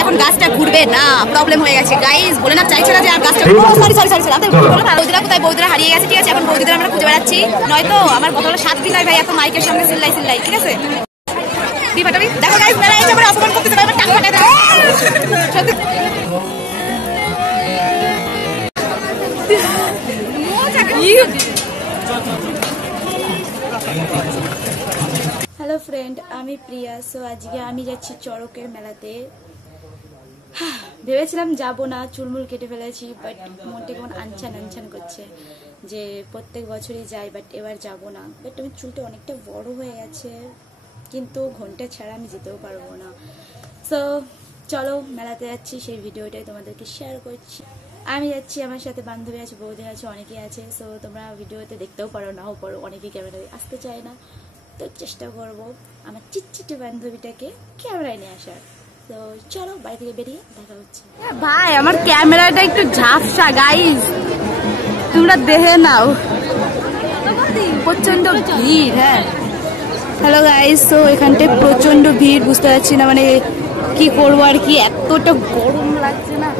এখন গাছটা ঘুরবে না, প্রবলেম হয়ে গেছে গাইস। বলে না চাইছে না যে আর গাছটা বৌদিরা কোথায়, বৌদিরা হারিয়ে গেছে। ঠিক আছে, এখন বৌদিদের আমরা খুঁজে বেড়াচ্ছি, নয়তো আমার কথাটা সাত দিলাই ভাই এত মাইকের সামনে চিল্লাই। ঠিক আছে, দেখো গাইস মেলা এসে আমরা অপমান করতেছে, টাকা ফাটাই দাও। হ্যালো ফ্রেন্ড, আমি প্রিয়া। সো আজকে আমি যাচ্ছি চড়কের মেলাতে। ভেবেছিলাম যাব না, চুলমুল কেটে ফেলেছি, বাট মনটা কেমন আনছান করছে যে প্রত্যেক বছরই যাই, বাট এবার যাব না। বাট আমার চুলটা অনেকটা বড় হয়ে গেছে, কিন্তু ঘন্টা ছাড়া আমি যেতেও পারবো না। সো চলো মেলাতে যাচ্ছি, সেই ভিডিওটাই তোমাদেরকে শেয়ার করছি। আমি যাচ্ছি, আমার সাথে বান্ধবী আছে, বৌদি আছে, অনেকেই আছে। সো তোমরা ভিডিওতে দেখতেও পারো, নাও পারো, অনেকেই ক্যামেরায় আসতে চায় না, তো চেষ্টা করবো আমার চিটচিটে বান্ধবীটাকে ক্যামেরায় নিয়ে আসার। তো চলো বাড়ি থেকে বেরিয়ে দেখা হচ্ছে। ভাই আমার ক্যামেরাটা একটু ঝাপসা গাইস, তোমরা দেখে নাও, প্রচন্ড ভিড়। হ্যাঁ হ্যালো গাইস, তো এখানটায় প্রচন্ড ভিড়, বুঝতে পারছি না মানে কি করবো আর কি, এতটা গরম লাগছে না,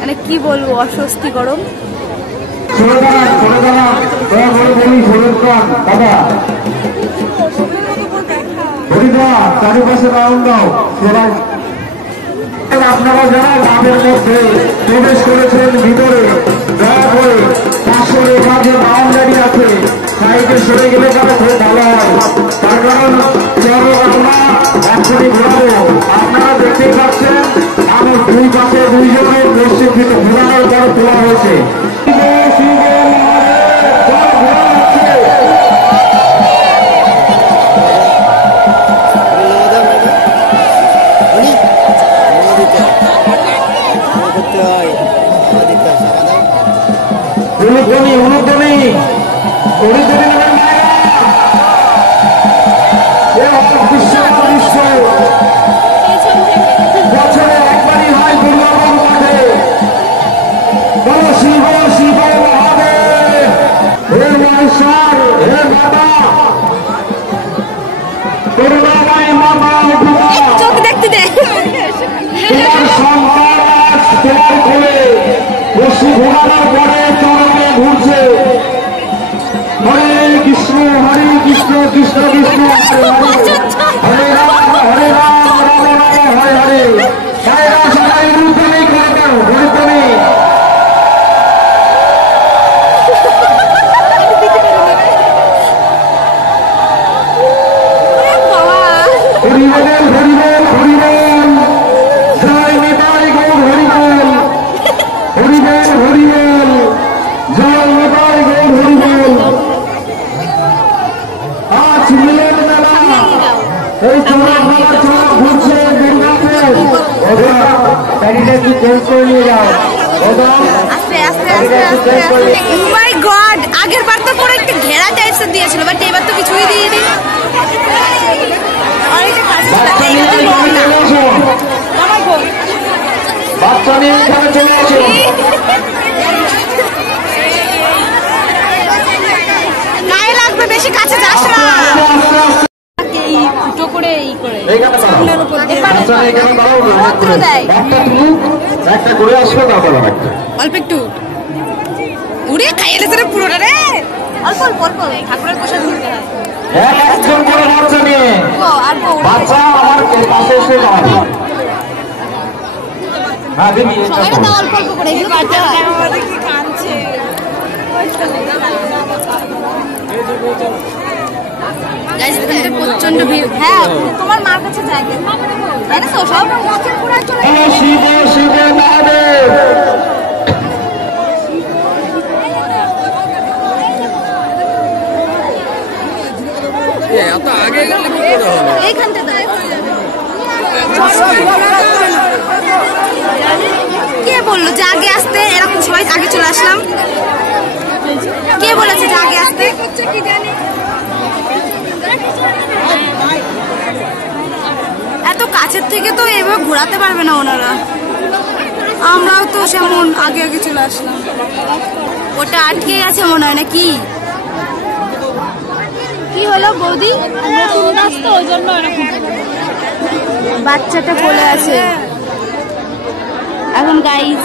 মানে কি বলবো, অস্বস্তি গরম। চারিপাশে রাউন্ড দাও। আপনারা যারা লাভের মধ্যে প্রবেশ করেছেন ভিতরে, দয়া করে পাঁচশোর মাঝে বাউন্ডারি আছে, সাইডে সরে গেলে তারা খুব ভালো হয়। তার কারণ চলো আমরা এখনই ঘোরাবো। আপনারা দেখতেই পাচ্ছেন আমার দুই পাশে দুইজনের পশ্চিম থেকে ঘোরানোর পর তোলা হয়েছে। বছরে একবারই হয় দুর্গাপুর মাঠে। বলো শিব শিব মহাদেব, হে মহেশ্বর, হে মাতা করুণাময় মামা উঠুমা, চোখ দেখতে দে, তোমার সন্তান আজ তোমার কোলে বসে ঘোরানোর পরে চরণে ঘুরছে। হরে কৃষ্ণ কৃষ্ণ কৃষ্ণ হরে রাম হরে রাম রাম রাম হরে হরে। সাইরা সবাই রূপনী করে দাও, রূপনী। হরিবল হরিবল হরিবল, জয় নিতাই গৌর হরিবল, হরিবল হরিবল, জয় নিতাই গৌর হরিবল। আজ মিলন মেলা, এই চড়ক মেলা চড়ক ঘুরছে দুর্গাপুর। গাড়িটা একটু চেঞ্জ করে নিয়ে যাও। আস্তে আস্তে আস্তে আস্তে। ও মাই গড, আগের বার তো পুরো একটা ঘেরা টাইপস দিয়েছিল, বাট এবার তো কিছুই দিইনি। বাচ্চা নিয়ে এখানে চলে আসো। গায়ে লাগবে, বেশি কাছে যাস না। ফুটো করে ই করে একটা করে আসবে, তারপর অল্প একটু উড়ে খাইয়ে রে পুরোটা রে, অল্প অল্প অল্প ঠাকুরের প্রসাদ দিতে হয়। একজন করে বাচ্চা নিয়ে, বাচ্চা আমার পাশে এসে দাঁড়াবে। হ্যাঁ দিদি, সবাই তো অল্প অল্প করে এগুলো বাচ্চা কি কাঁদছে। গাইস এখানে প্রচন্ড ভিড়। হ্যাঁ তোমার মার কাছে যাই, তাই না? সব গাছের গোড়ায় চলে শিব শিব মহাদেব। এইখানটা কে বললো যে আগে আসতে? এরকম সবাই আগে চলে আসলাম। কে বলেছে যে আগে আসতে? এত কাছের থেকে তো এভাবে ঘোরাতে পারবে না ওনারা, আমরাও তো সেমন আগে আগে চলে আসলাম। ওটা আটকে গেছে মনে হয় নাকি? হলো বৌদি? নতুন গাছ তো ওই জন্য এরকম। বাচ্চাটা কোলে আছে এখন গাইস।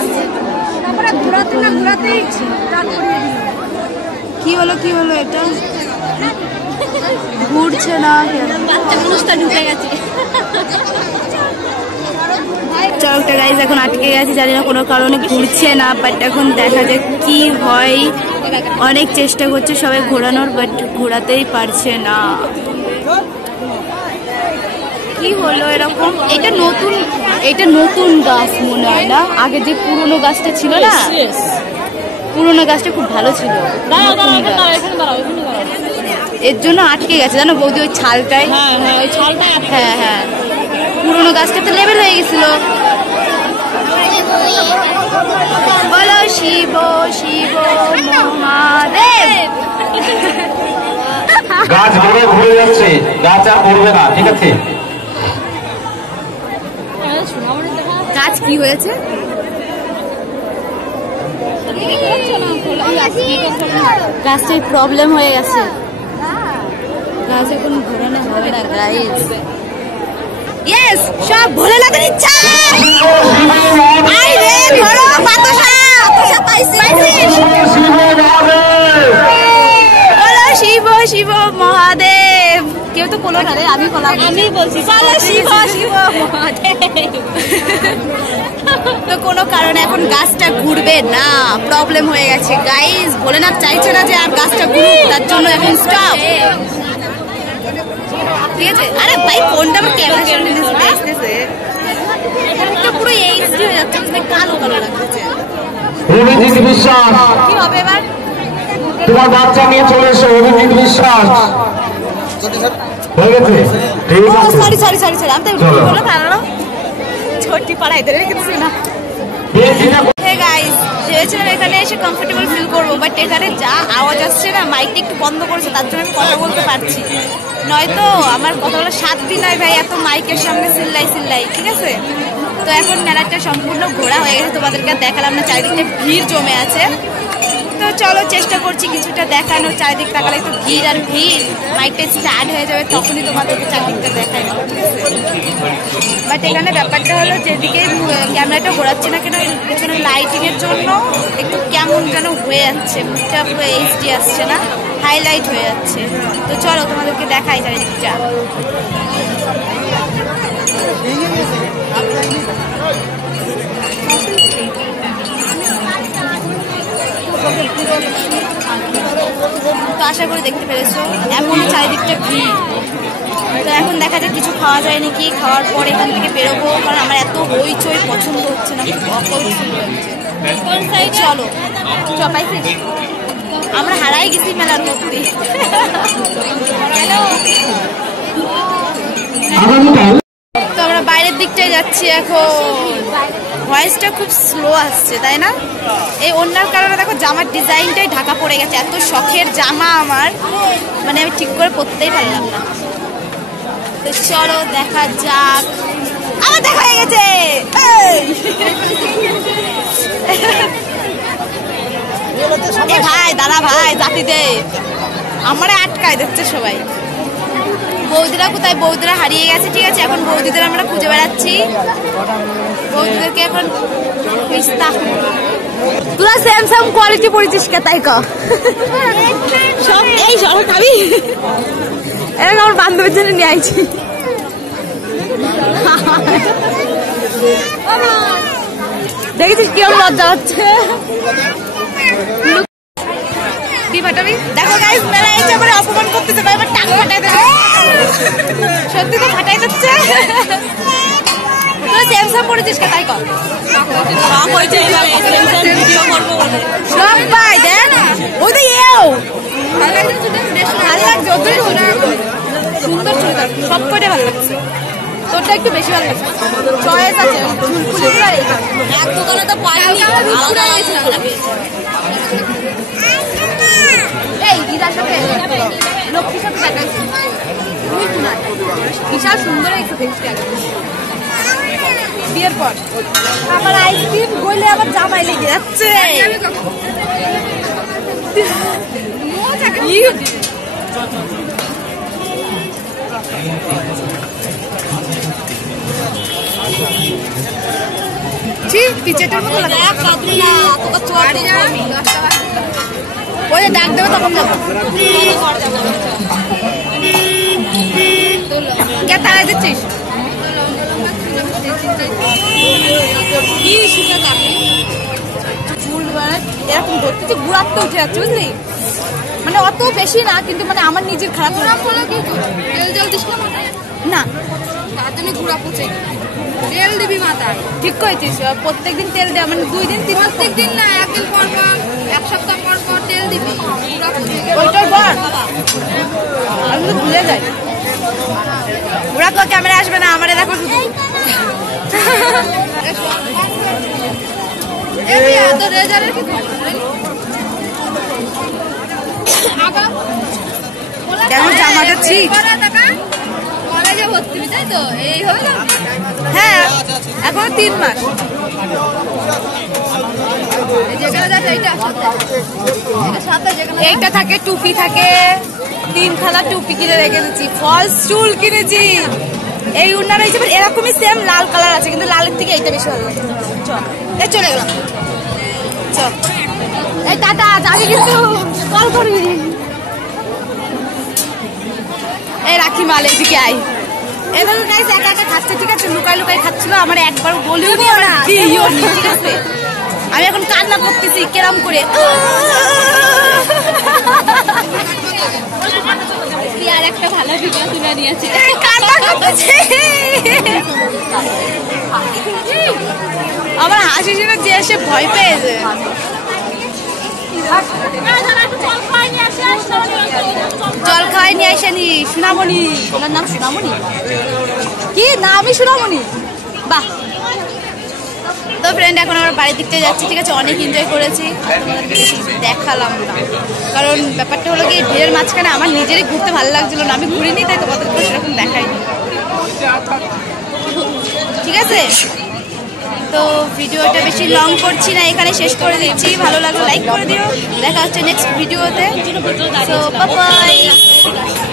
কি হলো এটা? ঘুরছে না কেন? বাচ্চা মানুষটা ঢুকে গেছে। চরকটা গাইস এখন আটকে গেছে, জানি না কোনো কারণে ঘুরছে না, বাট এখন দেখা যাক কি হয়। অনেক চেষ্টা করছে সবাই ঘোরানোর, বাট ঘোরাতেই পারছে না। কি হলো এরকম? এটা নতুন গাছ মনে হয় না, আগে যে পুরনো গাছটা ছিল না, পুরনো গাছটা খুব ভালো ছিল, এর জন্য আটকে গেছে জানো বৌদি ওই ছালটায়। হ্যাঁ পুরনো গাছটা তো লেবেল হয়ে গেছিল। বলো শিব শিব মহাদেব। গাছ বড় ঘুরে যাচ্ছে, গাছ আর পড়বে না, ঠিক আছে? গাছ কি হয়েছে? গাছটার প্রবলেম হয়ে গেছে, গাছ এখন ঘোরানো হবে না গাইস। ইয়েস, সব ভোলে লাগার ইচ্ছা। আই রে ধরো বাতাসা পাইছি। বলো শিব শিব মহাদেব। কেউ তো বলো না রে, আমি বললাম, আমি বলছি বলো শিব শিব মহাদেব। তো কোনো কারণে এখন গাছটা ঘুরবে না, প্রবলেম হয়ে গেছে গাইস। ভোলেনাথ চাইছে না যে আর গাছটা ঘুরুক, তার জন্য এখন স্টপ। ঠিক আছে? আরে ভাই ফোনটা আমার ক্যামেরার সামনে আসতেছে, এটা পুরো এইচডি হয়ে যাচ্ছে, কালো লাগছে। অভিজিৎ বিশ্বাস, কি হবে এবার? তোমার বাচ্চা নিয়ে চলে এসো। অভিজিৎ বিশ্বাস হয়ে গেছে, ঠিক আছে? সরি আমি তো বলে পারলাম, ছোটি পাড়াই ধরে রেখেছি না। গাইস, ভেবেছিলাম এখানে এসে কমফোর্টেবল ফিল করবো, বাট এখানে যা আওয়াজ আসছে না, মাইকটা একটু বন্ধ করেছে, তার জন্য আমি কথা বলতে পারছি। নয়তো আমার কথা বলার সাত দিন নয় ভাই, এত মাইকের সামনে চিল্লাই। ঠিক আছে, তো এখন মেলাটা সম্পূর্ণ ঘোরা হয়ে গেছে, তোমাদেরকে দেখালাম না, চারিদিকে ভিড় জমে আছে। তো চলো চেষ্টা করছি কিছুটা দেখানো, চারিদিক তাকালে তো ভিড় আর ভিড়। মাইকটা স্টার্ট হয়ে যাবে তখনই তোমাদেরকে চারিদিকটা দেখাই, ঠিক আছে? বাট এখানে ব্যাপারটা হলো, যেদিকে ক্যামেরাটা ঘোরাচ্ছে না কেন, পেছনে লাইটিং এর জন্য একটু কেমন যেন হয়ে যাচ্ছে, মুখটা পুরো এইচডি আসছে না, হাইলাইট হয়ে যাচ্ছে। তো চলো তোমাদেরকে দেখাই চারিদিকটা। তো আশা করি দেখতে পেরেছো, এমন চারিদিকটা ভিড়। তো এখন দেখা যায় কিছু খাওয়া যায় নাকি, খাওয়ার পর এখান থেকে বেরোবো, কারণ আমার এত হইচই পছন্দ হচ্ছে না, চলো পাইছি আমরা হারাই গেছি মেলার মধ্যে। তো আমরা বাইরের দিকটাই যাচ্ছি এখন। ভয়েসটা খুব স্লো আসছে তাই না? এই ওনার কারণে দেখো জামার ডিজাইনটাই ঢাকা পড়ে গেছে, এত শখের জামা আমার, মানে আমি ঠিক করে পরতেই পারলাম না। তো চলো দেখা যাক। আমার দেখা হয়ে গেছে, এ ভাই দাদা ভাই জাতিতে আমার আটকায় দেখছে সবাই। বৌদিরা কোথায়? বৌদিরা হারিয়ে গেছে, ঠিক আছে? এখন বৌদিদের আমরা খুঁজে বেড়াচ্ছি, বৌদিদেরকে এখন তোরা স্যামসাং কোয়ালিটি পড়েছিস কে তাই ক সব এই সব খাবি, এরকম আমার বান্ধবীর জন্য নিয়ে আইছি। দেখেছিস কি আমার লজ্জা হচ্ছে। দেখো গাইস, মেলায় এসে আমার অপমান করতেছে, এবার টাকা ফাটাই দেবে, সত্যি তো ফাটাই দিচ্ছে। তুই স্যামসাং পড়েছিস কে তাই কর, সব ভাই দেখ ওই তো এও ভালো লাগছে, সুন্দর চুড়িদার সব কটাই ভালো লাগছে, তোরটা একটু বেশি ভালো লাগছে, চয়েস আছে। এক দোকানে তো পাইনি, এই দিদার সাথে লক্ষ্মীর সাথে দেখাইছি, বিশাল সুন্দর একটু দেখতে বিয়ের পর। আমার আইসক্রিম গইলে আবার জামাই লেগে যাচ্ছে। পিচেটার মতো লাগে ওই ডাক দেবে তখন যাবো কে তারা দিচ্ছিস চুল এরকম ধরতে গুড়াতে উঠে যাচ্ছে বুঝলি মানে অত বেশি না কিন্তু মানে আমার নিজের খারাপ তেল জল দিস না তার জন্য গুড়া পচে তেল দিবি মাথায় ঠিক করেছিস প্রত্যেকদিন তেল দেয় মানে 2 দিন 3 প্রত্যেকদিন না একদিন পর পর এক সপ্তাহ পর পর তেল দিবি ওইটার পর আমি তো ভুলে যাই ওরা তো ক্যামেরা আসবে না আমারে দেখো শুধু কেমন জামা যাচ্ছি কলেজে ভর্তি তাই তো এই হলো হ্যাঁ এখন 3 মাস এইটা থাকে টুপি থাকে 3 খালা টুপি কিনে রেখে দিচ্ছি ফলস চুল কিনেছি এই উন্নারা হিসেবে এরকমই সেম লাল কালার আছে কিন্তু লালের থেকে এইটা বেশি ভালো লাগে চল চলে গেলাম চল এই টাটা যাবি কিন্তু কল করবি এই রাখি মাল এইদিকে আই এবার গাইস একা একা খাচ্ছে ঠিক আছে লুকাই লুকাই খাচ্ছিল আমার একবার বলিও নি না ঠিক আছে আমি এখন কান্না করতেছি কেরাম করে আর একটা ভালো ভিডিও তুলে নিয়েছে কান্না করতেছে আমার হাসি শুনে যে এসে ভয় পেয়েছে জল খাওয়াই নিয়ে আসেনি সোনামণি ওনার নাম সোনামণি কি নামই সোনামণি বাহ তো ফ্রেন্ড এখন আমরা বাড়ির দিকতে যাচ্ছি ঠিক আছে অনেক এনজয় করেছি দেখালাম না কারণ ব্যাপারটা হলো কি ভিড়ের মাঝখানে আমার নিজেরই ঘুরতে ভালো লাগছিল না আমি ঘুরিনি তাই তোমাদের তো সেরকম দেখাইনি ঠিক আছে তো ভিডিওটা বেশি লং করছি না এখানে শেষ করে দিচ্ছি ভালো লাগলে লাইক করে দিও দেখা হচ্ছে নেক্সট ভিডিওতে তো বাই বাই